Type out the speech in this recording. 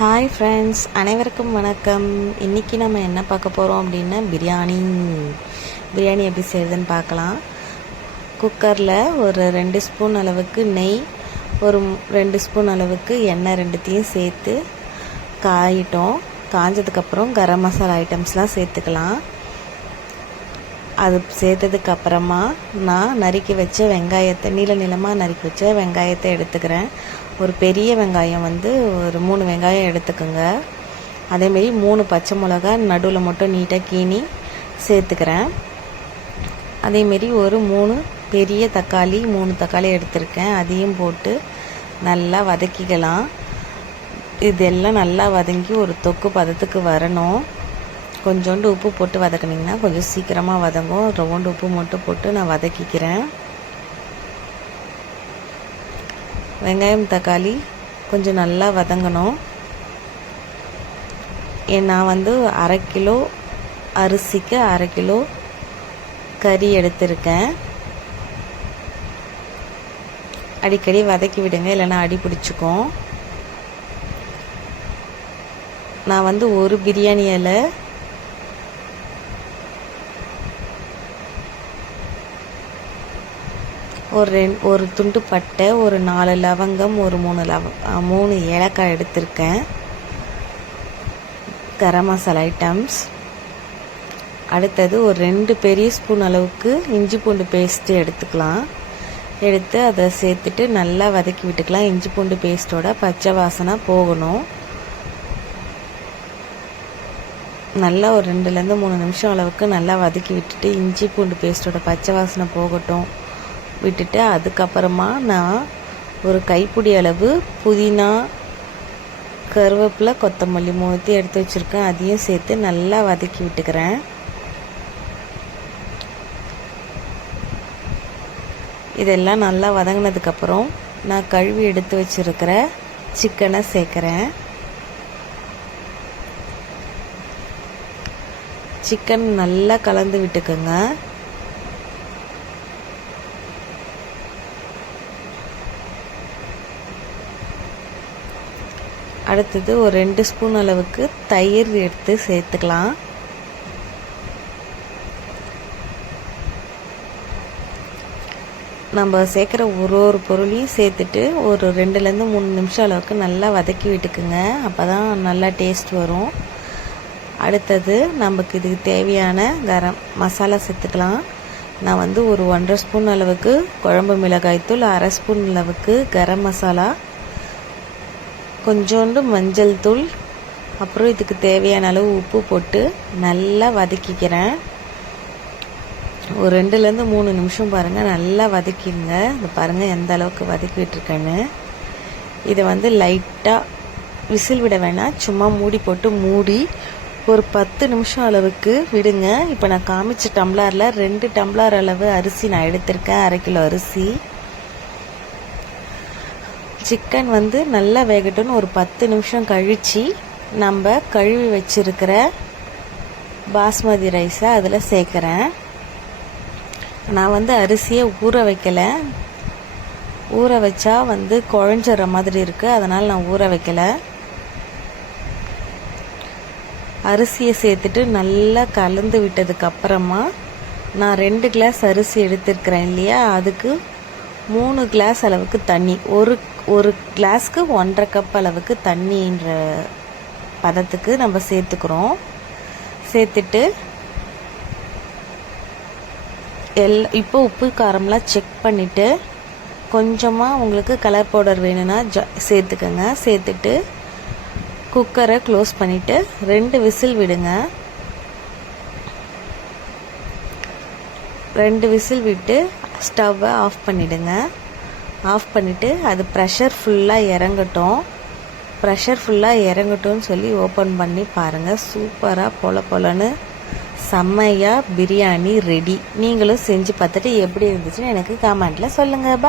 Hi friends, அனைவருக்கும் வணக்கம். இன்றைக்கி நம்ம என்ன பார்க்க போகிறோம் அப்படின்னா பிரியாணி எப்படி செய்யுதுன்னு பார்க்கலாம். குக்கரில் ஒரு 2 ஸ்பூன் அளவுக்கு நெய், ஒரு 2 ஸ்பூன் அளவுக்கு எண்ணெய் ரெண்டுத்தையும் சேர்த்து காஞ்சதுக்கப்புறம் கரம் மசாலா ஐட்டம்ஸ்லாம் சேர்த்துக்கலாம். அது சேர்த்ததுக்கப்புறமா நான் நறுக்கி வச்ச வெங்காயத்தை நீளமாக நறுக்கி வச்ச வெங்காயத்தை எடுத்துக்கிறேன். ஒரு பெரிய வெங்காயம் ஒரு 3 வெங்காயம் எடுத்துக்கோங்க. அதேமாரி 3 பச்சை மிளகா நடுவில் மட்டும் நீட்டாக கீனி சேர்த்துக்கிறேன். அதேமாரி ஒரு 3 பெரிய தக்காளி 3 தக்காளி எடுத்திருக்கேன். அதையும் போட்டு நல்லா வதக்கிக்கலாம். இதெல்லாம் நல்லா வதங்கி ஒரு தொக்கு பதத்துக்கு வரணும். கொஞ்சோண்டு உப்பு போட்டு வதக்குனிங்கன்னா கொஞ்சம் சீக்கிரமாக வதங்கும். ரவுண்டு உப்பு மட்டும் போட்டு நான் வதக்கிக்கிறேன். வெங்காயம் தக்காளி கொஞ்சம் நல்லா வதங்கணும். நான் 1/2 கிலோ அரிசிக்கு 1/2 கிலோ கறி எடுத்திருக்கேன். அடிக்கடி வதக்கி விடுங்க, இல்லைன்னா அடி பிடிச்சிக்கும். நான் ஒரு பிரியாணி இலை, ஒரு துண்டு பட்டை, ஒரு 4 லவங்கம், ஒரு 3 ஏலக்காய் எடுத்திருக்கேன். கரம் மசாலா ஐட்டம்ஸ். அடுத்தது ஒரு 2 பெரிய ஸ்பூன் அளவுக்கு இஞ்சி பூண்டு பேஸ்ட்டு எடுத்துக்கலாம். எடுத்து அதை சேர்த்துட்டு நல்லா வதக்கி விட்டுக்கலாம். இஞ்சி பூண்டு பேஸ்ட்டோட பச்சை வாசனை போகணும். நல்லா ஒரு 2லேருந்து 3 நிமிஷம் அளவுக்கு நல்லா வதக்கி விட்டுட்டு இஞ்சி பூண்டு பேஸ்ட்டோட பச்சை வாசனை போகட்டும் விட்டுட்டு, அதுக்கப்புறமா நான் ஒரு கைப்பிடி அளவு புதினா, கருவேப்பிலை, கொத்தமல்லி 3 எடுத்து வச்சுருக்கேன். அதையும் சேர்த்து நல்லா வதக்கி விட்டுக்கிறேன். இதெல்லாம் நல்லா வதங்கினதுக்கப்புறம் நான் கழுவி எடுத்து வச்சுருக்கிற சிக்கனை சேர்க்குறேன். சிக்கன் நல்லா கலந்து விட்டுக்குங்க. அடுத்தது ஒரு 2 ஸ்பூன் அளவுக்கு தயிர் எடுத்து சேர்த்துக்கலாம். நம்ம சேர்க்குற ஒரு பொருளையும் சேர்த்துட்டு ஒரு 2லேருந்து 3 நிமிஷம் அளவுக்கு நல்லா வதக்கி விட்டுக்குங்க. அப்போ தான் நல்லா டேஸ்ட் வரும். அடுத்தது நமக்கு இதுக்கு தேவையான கரம் மசாலா சேர்த்துக்கலாம். நான் ஒரு 1/2 ஸ்பூன் அளவுக்கு குழம்பு மிளகாய்த்தூள், 1/2 ஸ்பூன் அளவுக்கு கரம் மசாலா, கொஞ்சோண்டு மஞ்சள் தூள், அப்புறம் இதுக்கு தேவையான அளவு உப்பு போட்டு நல்லா வதக்கிக்கிறேன். ஒரு 2லேருந்து 3 நிமிஷம் பாருங்கள், நல்லா வதக்கிடுங்க. இது பாருங்கள் எந்த அளவுக்கு வதக்கி விட்டுருக்கேன்னு. இதை லைட்டாக விசில் விட வேணாம், சும்மா மூடி போட்டு மூடி ஒரு 10 நிமிஷம் அளவுக்கு விடுங்க. இப்போ நான் காமிச்ச டம்ளரில் 2 டம்ளர் அளவு அரிசி நான் எடுத்திருக்கேன். 1/2 கிலோ அரிசி. சிக்கன் நல்லா வேகட்டும்னு ஒரு 10 நிமிஷம் கழித்து நம்ம கழுவி வச்சிருக்கிற பாஸ்மதி ரைஸை அதில் சேர்க்குறேன். நான் அரிசியை ஊற வைக்கலை. ஊற வச்சா குழஞ்சிற மாதிரி இருக்குது, அதனால் நான் ஊற வைக்கலை. அரிசியை சேர்த்துட்டு நல்லா கலந்து விட்டதுக்கப்புறமா நான் 2 கிளாஸ் அரிசி எடுத்துருக்கிறேன் இல்லையா, அதுக்கு 3 கிளாஸ் அளவுக்கு தண்ணி, ஒரு கிளாஸ்க்கு 1/2 கப் அளவுக்கு தண்ணின்ற பதத்துக்கு நம்ம சேர்த்துக்கிறோம். சேர்த்துட்டு இப்போ உப்பு காரம்லாம் செக் பண்ணிவிட்டு கொஞ்சமாக உங்களுக்கு கலர் பவுடர் வேணும்னா சேர்த்துக்கோங்க. சேர்த்துட்டு குக்கரை க்ளோஸ் பண்ணிவிட்டு 2 விசில் விடுங்க. 2 விசில் விட்டு ஸ்டவ்வை ஆஃப் பண்ணிவிடுங்க. ஆஃப் பண்ணிவிட்டு அது ப்ரெஷர் ஃபுல்லாக இறங்கட்டும்னு சொல்லி ஓப்பன் பண்ணி பாருங்கள். சூப்பராக பொலன்னு செம்மையாக பிரியாணி ரெடி. நீங்களும் செஞ்சு பார்த்துட்டு எப்படி இருந்துச்சுன்னு எனக்கு கமெண்ட்டில் சொல்லுங்கள்.